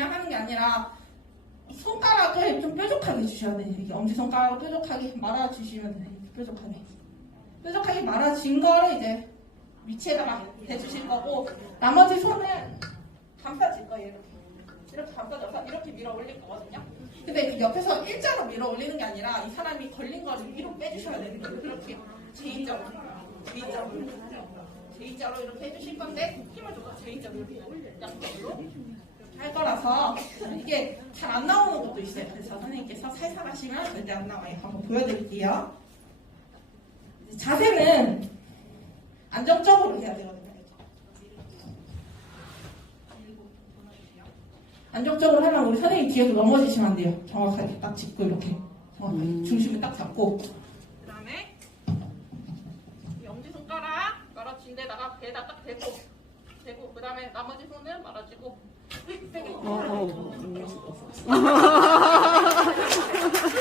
아니라 손가락을 좀 뾰족하게 주셔야 돼요. 이렇게 엄지손가락을 뾰족하게 말아주시면 돼요. 뾰족하게. 뾰족하게 말아진 거를 이제 위치에다가 대주실 거고 나머지 손은 감싸질 거예요. 이렇게. 이렇게 감싸져서 이렇게 밀어 올릴 거거든요. 근데 그 옆에서 일자로 밀어 올리는 게 아니라 이 사람이 걸린 거를 위로 빼주셔야 되는 거예요. 이렇게 J자로, J자로, J자로 이렇게 해주실 건데 힘을 줘서 J자로 이렇게 양쪽으로 거라서 이게 잘 안 나오는 것도 있어요. 그래서 선생님께서 살살 하시면 절대 안 나와요. 한번 보여드릴게요. 자세는 안정적으로 해야 되거든요. 안정적으로 하면 우리 선생님 뒤에서 넘어지시면 안 돼요. 정확하게 딱 짚고 이렇게 정확하게 중심을 딱 잡고 그 다음에 이 엄지손가락 말아진 데다가 배에다 딱 대고 대고 그 다음에 나머지 손은 말아주고 어, 어.